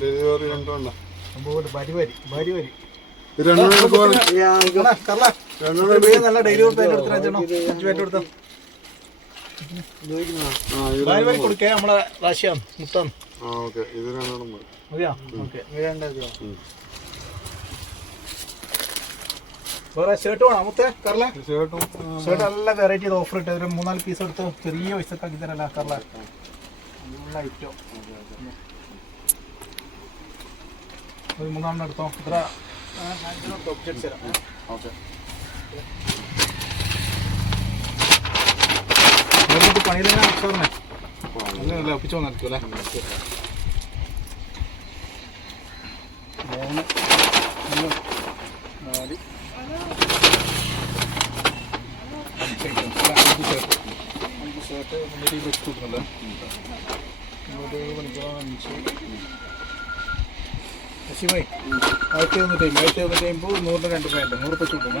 Delivery ഉണ്ട്. വരി വരി നല്ല പേര് എടുത്തോ കൊടുക്കേ നമ്മളെ റാശിയാണ് മുത്തം. ആ ഓക്കെ. ഇത് രണ്ടെണ്ണം മതി മതിയാ? ഓക്കെ. വേണ്ട വേറെ ഷർട്ട് വേണം? മുത്തേ കറല ഷർട്ടും ഷർട്ട് നല്ല വെറൈറ്റി ഓഫർ ഇട്ട് ഒരു മൂന്നാൽ പീസ് എടുത്ത് ചെറിയ പൈസക്ക് ആക്കി തരല്ല കറല നല്ല ഐറ്റം ഒരു മൂന്നാണെണ്ണം എടുത്തോ? ഇത്ര പണിയിലെങ്ങനെ സാറിനെ അങ്ങനെയല്ല ഒപ്പിച്ചു വന്നിരിക്കും അല്ലേ? മൂന്ന് മൂന്ന് നാല് അഞ്ച് items. അല്ല, അഞ്ച് ഷർട്ട് ഷർട്ട് മുന്നൂറ്റി വെച്ച് കൊടുക്കുന്നുണ്ട് മുന്നൂറ്റി മണിക്കൂർ അഞ്ച്. ശിവായി ആയിരത്തി തൊണ്ണൂറ്റി അമ്പത് ആയിരത്തി തൊണ്ണൂറ്റി അമ്പത് നൂറിന് രണ്ട് പാന്റ് നൂറ് പച്ച കിട്ടും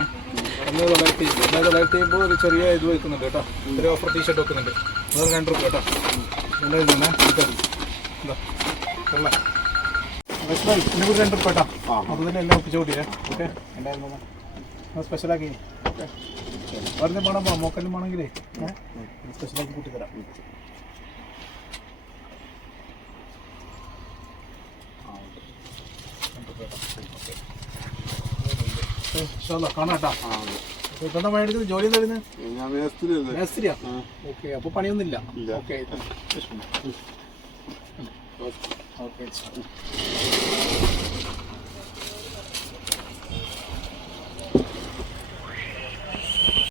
ഒന്ന് തൊള്ളായിരത്തി അമ്പത് എന്നാൽ തൊള്ളായിരത്തി അമ്പത് ഒരു ചെറിയ ഇത് വെക്കുന്നുണ്ട് കേട്ടോ. ഒരു ഓഫർ ടീഷർട്ട് വെക്കുന്നുണ്ട്. നൂറ് രണ്ട് രൂപ കേട്ടോ. എന്താ തന്നെ. ഇതാ. കൊള്ളാം. മനസ്സിലായി ഇതിനെ കുറിച്ച് രണ്ട് രൂപ കേട്ടോ. അത് തന്നെ എല്ലാം ഒപ്പിച്ച് കൂട്ടിയേ ഓക്കെ. രണ്ടായിരം സ്പെഷ്യലാക്കി ഓക്കെ. വെറുതെ വേണം മോക്കല്ലും വേണമെങ്കിലേ. സ്പെഷ്യലാക്കി കൂട്ടി തരാം. കാണാം കേട്ടോ ആ അതെ ഇപ്പൊ എന്താ പണിയെടുക്കുന്നത് ജോലി എന്താ വരുന്നത് ഞാൻ മേസ്ത്രി അല്ലേ മേസ്ത്രിയാ. ഓക്കെ അപ്പൊ പണിയൊന്നുമില്ല. Okay okay